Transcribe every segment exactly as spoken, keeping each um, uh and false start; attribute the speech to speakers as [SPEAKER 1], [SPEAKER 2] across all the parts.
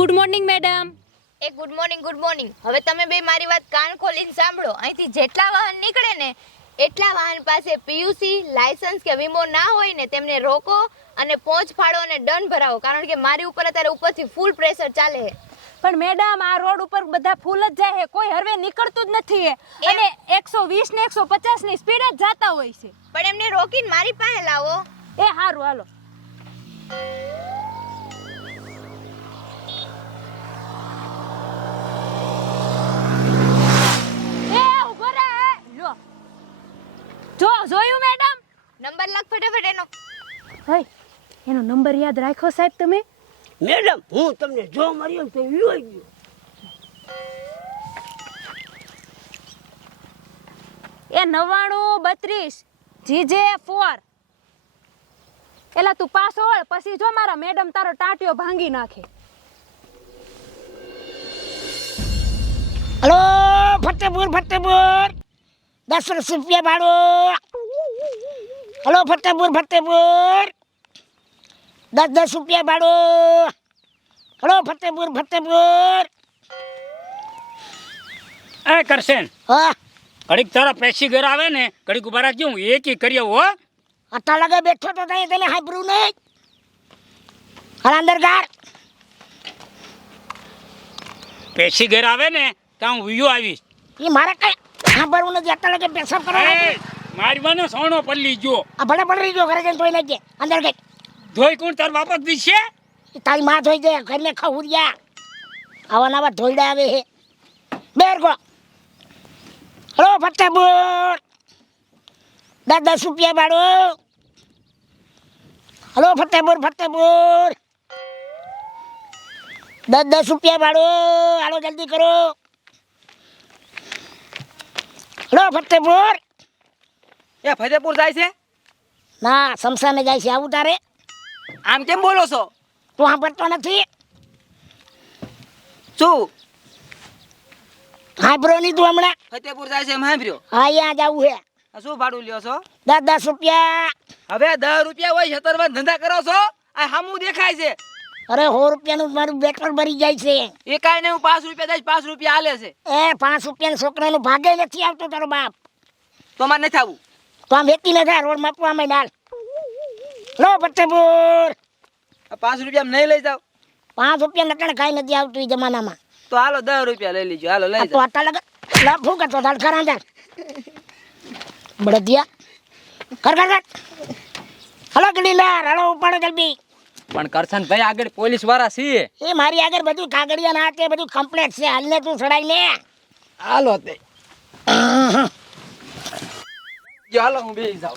[SPEAKER 1] Good morning madam.
[SPEAKER 2] એ good morning good morning. હવે તમે બે મારી વાત કાન ખોલીને સાંભળો. અહીંથી જેટલા વાહન નીકળે ને એટલા વાહન પાસે પીયુસી લાયસન્સ કે વીમો ના હોય ને તેમને રોકો અને પોંચ ફાળો અને દંડ ભરાવો, કારણ કે મારી ઉપર અત્યારે ઉપરથી ફૂલ પ્રેશર ચાલે છે.
[SPEAKER 1] પણ મેડમ આ રોડ ઉપર બધા ફૂલ જ જાય છે, કોઈ હરવે નીકળતું જ નથી અને એકસો વીસ ને એકસો પચાસ ની સ્પીડ જ જાતા હોય છે.
[SPEAKER 2] પણ એમને રોકીને મારી પાસે લાવો.
[SPEAKER 1] એ હારું હાલો. એ ઉભો રહે. લો જો જોયું મેડમ?
[SPEAKER 2] નંબર લખ ફટાફટ એનો.
[SPEAKER 1] હે એનો નંબર યાદ રાખ્યો સાહેબ તમે?
[SPEAKER 3] મેડમ હું તમને જો મળ્યો તો લોઈ ગયો.
[SPEAKER 1] એ નવ્વાણું બત્રીસ જીજે ફોર. એલા તું પાછો વળ, પછી જો મારા મેડમ તારો ટાટિયો ભાંગી નાખે.
[SPEAKER 3] હલો ફતેપુર ફતેપુર દસ રૂપિયા ભાડું. હલો ફતેપુર ફતેપુર દસ દસ રૂપિયા ભાડું. હલો ફતેપુર ફતેપુર.
[SPEAKER 4] એ કરશન
[SPEAKER 3] હા
[SPEAKER 4] ઘડીક તારા પેસી ઘર આવે ને ઘડીક ઉભા રાખજો, હું એકી કરી આવું. હો
[SPEAKER 3] અટ્ટા લગે બેઠો તો તઈ તને હાંભળ્યું નહીં? હાલ અંદર ગાર.
[SPEAKER 4] પેસી ઘર આવે ને ત્યાં હું વિયો આવીશ.
[SPEAKER 3] એ મારે કઈ સાંભળવું નથી. અટ્ટા લગે પેશાબ કરો.
[SPEAKER 4] એ મારી મને સોનો પલ્લી જો
[SPEAKER 3] આ ભલે પડી જો ઘરે જઈને ધોઈ નાખજે. અંદર ગઈ
[SPEAKER 4] ધોઈ કોણ તાર વાપસ દીશે?
[SPEAKER 3] તારી માં ધોઈ દે. ઘરને ખવડિયા આવા નવા ધોઈડા આવે હે. બેર ગો. હલો ફતેપુર દસ દસ રૂપિયા ભાડું. હલો ફતેપુર ફતેપુર દસ દસ રૂપિયા ભાડું. હાલો જલ્દી કરો. હલો ફતેપુર.
[SPEAKER 5] એ ફતેપુર જાય છે?
[SPEAKER 3] ના શમશાને જાય છે. આવું તારે?
[SPEAKER 5] આમ કેમ બોલો છો?
[SPEAKER 3] તું સાંભળતો નથી?
[SPEAKER 5] શું
[SPEAKER 3] સાંભળો નહીં તું હમણાં?
[SPEAKER 5] ફતેપુર જાય છે એમ સાંભળ્યો?
[SPEAKER 3] હા અહીંયા જવું હે.
[SPEAKER 5] આ શું ભાડું લ્યો છો?
[SPEAKER 3] દસ દસ રૂપિયા.
[SPEAKER 5] હવે દસ રૂપિયા હોય છતરમાં ધંધા કરો છો? આ સામું દેખાય છે.
[SPEAKER 3] અરે સો રૂપિયાનું મારું પેટ્રોલ ભરી જાય છે.
[SPEAKER 5] એ કાંઈ નહીં, હું પાંચ રૂપિયા દઈશ, પાંચ રૂપિયા હાલે છે.
[SPEAKER 3] એ પાંચ રૂપિયાના છોકરાનું ભાગે નથી આવતો તારો બાપ.
[SPEAKER 5] તો મારે નથી આવું.
[SPEAKER 3] તો આમ વેચી ન થાય રોડ માપવા માં ડાલ. લો ફતેપુર
[SPEAKER 5] આ પાંચ રૂપિયા નહીં લઈ જાવ?
[SPEAKER 3] પાંચ રૂપિયા નટણ કાંઈ નથી આવતું એ જમાનામાં.
[SPEAKER 5] તો હાલો દસ રૂપિયા લઈ લીજો. હાલો લઈ
[SPEAKER 3] આ તો
[SPEAKER 5] જાઓ.
[SPEAKER 3] આટલા લગે લફું કરતો તાર ખરા તાર બળદિયા કર કર કર. હલો ગલીલાર હલો ઉપાડો જલ્દી.
[SPEAKER 5] પણ કરશન ભાઈ આગળ પોલીસ વાળા છીએ.
[SPEAKER 3] એ મારી આગળ બધું કાગળિયા ના તે બધું કમ્પ્લેટ છે. હાલને તું ચડાઈ ને.
[SPEAKER 5] હાલો તે હાલો હું બેસી જાઉં.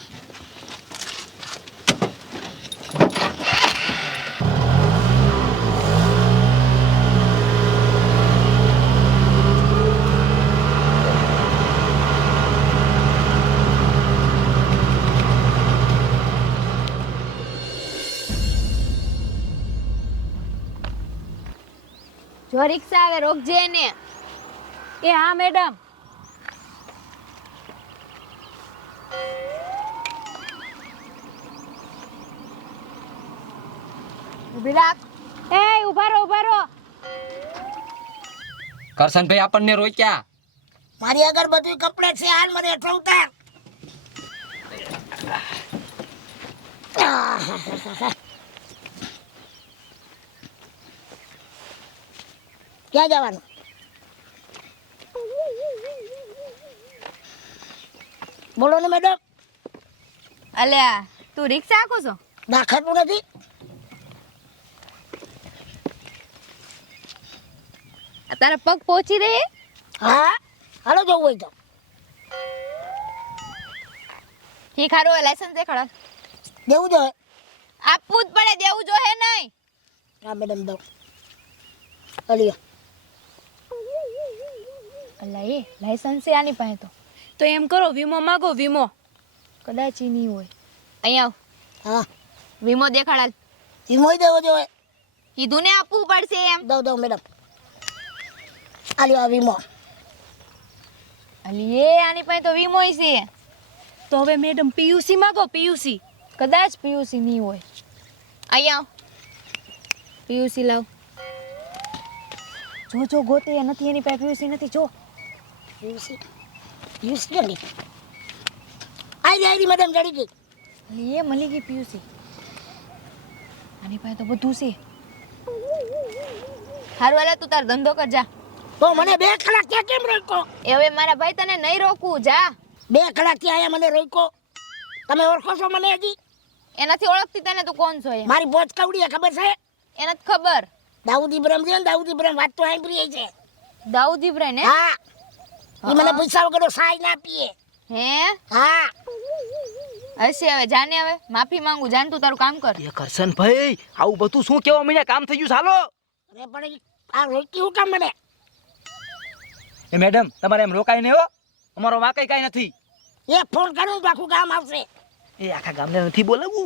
[SPEAKER 2] જો રિક્ષા આવે રોકજે ને.
[SPEAKER 1] એ હા મેડમ.
[SPEAKER 2] ઊભી રાખ.
[SPEAKER 1] એ ઉભા રહો ઉભા રહો.
[SPEAKER 5] કરશન ભાઈ આપણને રોક્યા.
[SPEAKER 3] મારી આગળ બધું કમ્પ્લેટ છે. હાલ મને હેઠળ ઉતાર. ક્યાં જવાનું? બોલો ને મેડમ.
[SPEAKER 2] અલ્યા તું રિક્ષા આખો છો?
[SPEAKER 3] દાખલતું નથી.
[SPEAKER 2] આ તારા પગ પહોંચી રહે?
[SPEAKER 3] હા હાલો જવું હોય તો.
[SPEAKER 2] ઠીક હારું હોય લાયસન્સ દેખાડો.
[SPEAKER 3] દેવું જોઈએ.
[SPEAKER 2] આપવું જ પડે, દેવું જોઈએ નહીં.
[SPEAKER 3] હા મેડમ દો. અલિયો
[SPEAKER 2] અલ્લા એ લાયસન્સ છે આની પાસે તો.
[SPEAKER 1] તો એમ કરો વીમો માગો વીમો.
[SPEAKER 2] કદાચ ઈ નહીં હોય. અહીંયા આવ.
[SPEAKER 3] હા
[SPEAKER 2] વીમો દેખાડાલ.
[SPEAKER 3] વીમો દેવો જોઈએ.
[SPEAKER 2] કીધું ને આપવું પડશે એમ.
[SPEAKER 3] દો દો મેડમ. આલ્યો આ વીમો.
[SPEAKER 2] અલી એ આની પાસે તો વીમો છે.
[SPEAKER 1] તો હવે મેડમ પીયુસી માગો પીયુસી.
[SPEAKER 2] કદાચ પીયુસી નહીં હોય. અહીંયા આવ. પીયુસી લાવ.
[SPEAKER 1] જો જો ગોતે એ નથી એની પાસે પીયુસી નથી જો
[SPEAKER 3] પીયુસી પીયુસી નહીં આઈ આઈ મેડમ ચડી ગઈ
[SPEAKER 1] અલી એ મળી ગઈ પીયુસી આની પાસે તો બધું છે
[SPEAKER 2] હારું હાલે તું તાર ધંધો કર જા.
[SPEAKER 3] તો મને બે કલાક ત્યાં કેમ રોક્યો
[SPEAKER 2] એ હવે મારા ભાઈ તને નહીં રોકવું, જા.
[SPEAKER 3] બે કલાક ત્યાં આયા મને રોક્યો તમે ઓળખો છો મને હજી
[SPEAKER 2] એનાથી ઓળખતી તને તું કોણ છો એમ.
[SPEAKER 3] મારી બોચ કવડી ખબર છે
[SPEAKER 2] એને જ ખબર.
[SPEAKER 3] દાઉદ ઇબ્રાહિમ છે ને દાઉદ ઇબ્રાહિમ વાત તો સાંભળી છે
[SPEAKER 2] દાઉદ ઇબ્રાહિમ ને?
[SPEAKER 3] હા ઈ મને પૈસા વગર સાય ના પીએ
[SPEAKER 2] હે
[SPEAKER 3] હા
[SPEAKER 2] હશે હવે જાને હવે માફી માંગુ. જાન તું તારું કામ કર.
[SPEAKER 5] એ કરશન ભાઈ આવું બધું શું કેવા મહિને કામ થઈ ગયું ચાલો.
[SPEAKER 3] અરે પણ ઈ આ રોકી હું કામ મને
[SPEAKER 5] એ મેડમ તમારે એમ રોકાય નહીં હો, અમારો વાકઈ કાઈ નથી.
[SPEAKER 3] એક ફોન કરું તો આખું ગામ આવશે
[SPEAKER 5] એ આખા ગામને નથી બોલાવવું.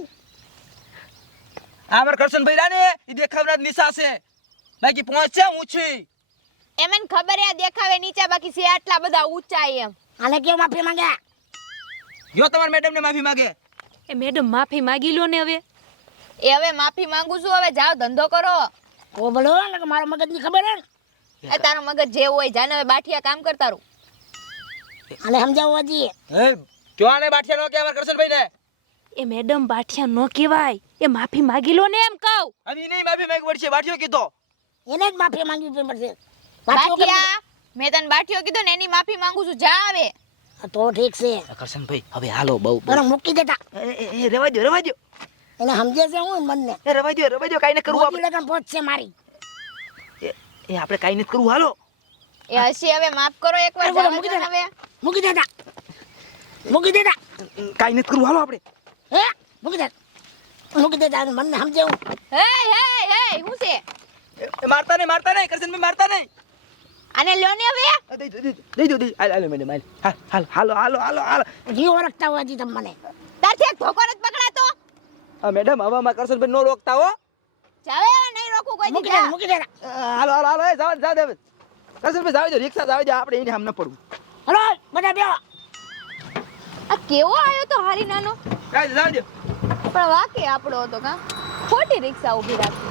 [SPEAKER 5] આ અમાર કરશનભાઈ રાને ઈ દેખાવના જ નિશા છે, બાકી પહોંચે હું છું.
[SPEAKER 2] એમ એને ખબર હે આ દેખાવે નીચા, બાકી છે આટલા બધા ઊંચા એમ.
[SPEAKER 3] આને કેમ માફી માંગ્યા
[SPEAKER 5] જો તમાર મેડમ ને માફી માંગે.
[SPEAKER 1] એ મેડમ માફી માગી લો ને હવે.
[SPEAKER 2] એ હવે માફી માંગુ છું, હવે જાઓ ધંધો કરો.
[SPEAKER 3] ઓ બોલો ને કે મારા મગજની ખબર હે ને
[SPEAKER 2] એ તારો મગજ જે હોય જાને હવે બાઠિયા કામ કર તારું.
[SPEAKER 3] આને સમજાવવા દઈએ
[SPEAKER 5] હે જો આને બાઠિયા નો કે અમાર કરશનભાઈ ને.
[SPEAKER 1] એ મેડમ બાઠિયા નો કહેવાય, એ માફી માગી લો ને એમ કહું.
[SPEAKER 5] હવે ઈ નહીં માફી માંગવી પડશે, બાઠિયો કીધો.
[SPEAKER 3] એને જ માફી માંગવી પડશે બાકીઓ કેમ-
[SPEAKER 2] બાઠિયા મેં તને બાઠિયો કીધો ને એની માફી માંગુ છું, જા હવે.
[SPEAKER 3] હા, તો ઠીક છે
[SPEAKER 5] કરશનભાઈ હવે હાલો બહુ
[SPEAKER 3] મને મૂકી દેતા
[SPEAKER 5] એ રવા દો રવા દો
[SPEAKER 3] એને સમજે છે હું મનને
[SPEAKER 5] એ રવા દો રવા દો કાઈ ન કરવું
[SPEAKER 3] મોદી
[SPEAKER 5] આપણે.
[SPEAKER 3] લગન પહોંચશે મારી
[SPEAKER 5] એ- એ આપણે કાઈ નથી કરવું હાલો.
[SPEAKER 2] એ હસી હવે માફ કરો એકવાર,
[SPEAKER 3] અરે બોલો,
[SPEAKER 2] જાઓ
[SPEAKER 3] મૂકી
[SPEAKER 2] તને
[SPEAKER 3] દેતા
[SPEAKER 2] હવે.
[SPEAKER 3] મૂકી દેતા મૂકી દેતા
[SPEAKER 5] કાઈ નથી કરવું હાલો આપણે.
[SPEAKER 3] હે મૂકી દેતા મૂકી દેતા અને મનને સમજે હું
[SPEAKER 2] હે હે હે હું છે
[SPEAKER 5] એ- એ મારતા નહીં મારતા નહીં કરશનભાઈ મારતા નહીં.
[SPEAKER 2] આને લ્યો ને હવે.
[SPEAKER 5] આ દઈ દો દઈ દો, દઈ દો દઈ હાલ હાલો મેડમ હાલ હાલ હાલ હાલો હાલો હાલો હાલો.
[SPEAKER 3] હજી ઓળખતા હોય હજી તમે મને
[SPEAKER 2] તારથી એક ધોકો નથી પકડાતો.
[SPEAKER 5] આ મેડમ હવે અમાર કરશનભાઈ નો રોકતા હો.
[SPEAKER 2] જાવે હવે નહીં રોકું કોઈ
[SPEAKER 3] મૂકી
[SPEAKER 2] દી,
[SPEAKER 3] દેતા
[SPEAKER 2] જા.
[SPEAKER 3] મૂકી દેતા
[SPEAKER 5] અ, હાલો હાલો હાલો એ જાવ જાવ દે કરશનભાઈ જાવ દો રિક્ષા જાવ દો આપણે એને આમ ન પડવું.
[SPEAKER 3] હલો બધા બેહો
[SPEAKER 2] આ કેવો આવ્યો તો હારી નાનો,
[SPEAKER 5] જાવ દો જાવ દો.
[SPEAKER 2] પણ વાકે આપણો હતો કા ખોટી રિક્ષા ઊભી રાખી.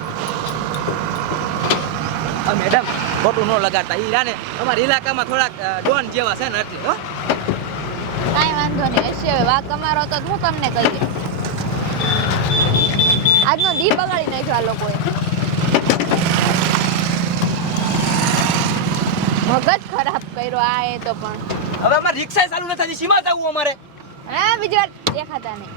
[SPEAKER 5] આ મેડમ ખોટું ન લગાડતા ઈ રાને અમારા ઇલાકામાં થોડાક અ, ડોન જેવા છે ને એટલે હો.
[SPEAKER 2] કાંઈ વાંધો નહીં, હશે હવે વાક અમારો હતો તો હું તમને કહી દઉં. આજનો દી બગાડી નાખ્યો આ લોકોએ. મગજ ખરાબ કર્યો આ એ તો પણ.
[SPEAKER 5] હવે અમારે રિક્ષા ચાલુ નથી થતી, સીમા જવું અમારે.
[SPEAKER 2] હા બીજી વાર દેખાતા નહીં.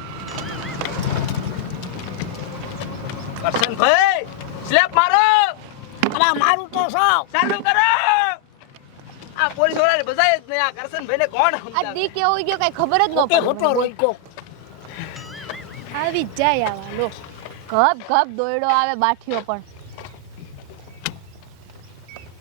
[SPEAKER 5] કરશનભાઈ સ્લેપ મારો
[SPEAKER 3] અલા મારું તો સો
[SPEAKER 5] ચાલુ કરો. આ પોલીસ વાળાને બજાય જ નહીં, આ કરશનભાઈ ને કોણ
[SPEAKER 2] આ
[SPEAKER 5] સમજાવે?
[SPEAKER 2] દી કેવો ગયો કઈ ખબર જ ન
[SPEAKER 3] ખોટે
[SPEAKER 2] પડી.
[SPEAKER 3] ખોટો રોક્યો
[SPEAKER 1] આવી જ જાય આવા લો.
[SPEAKER 2] ગપ ગપ દોયડો આવે બાઠિયો પણ.